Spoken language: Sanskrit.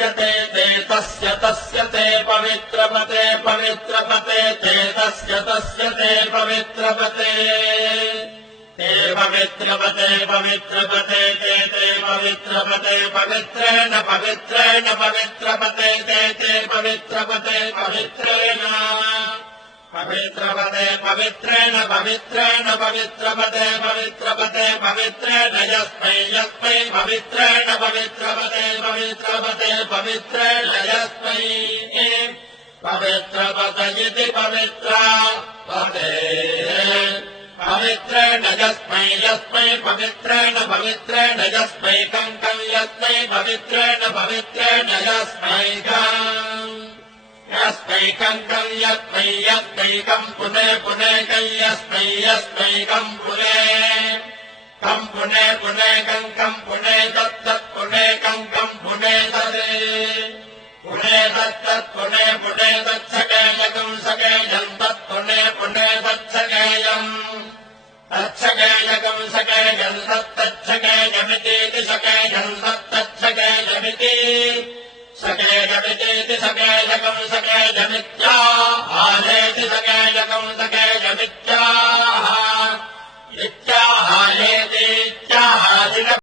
ते तस्य ते पवित्रपते पवित्रपते ते तस्य ते पवित्रपते ते पवित्रपते पवित्रपते ते पवित्रपते पवित्रेण पवित्रेण पवित्रपते ते पवित्रपते पवित्रेण पवित्रपते पवित्रेण पवित्रेण पवित्रपते पवित्रपते पवित्रेण यस्मै यस्मै पवित्रेण पवित्रपते पवित्रपते पवित्रेण यस्मै पवित्रपते इति पवित्रपते पवित्रेण यस्मै यस्मै पवित्रेण पवित्रेण यस्मै कङ्कं यस्मै पवित्रेण पवित्रेण यस्मैकम् यस्मैकं यस्मै यस्मैकं पुने पुने यस्मै यस्मैकं पुने कं पुने पुने कङ्कं पुने तत्तत् पुने कङ्कं पुने तदे पुने तत्तत् पुने पुने तत्सकेयकं सकेयं तत् पुने पुने तत्सकेयम् तच्छकेयकं सकेयं तत्तच्छकेयमिति सकेयं तत्तच्छकेयमिति सकेयमिति सकेयकं सकेयमित्या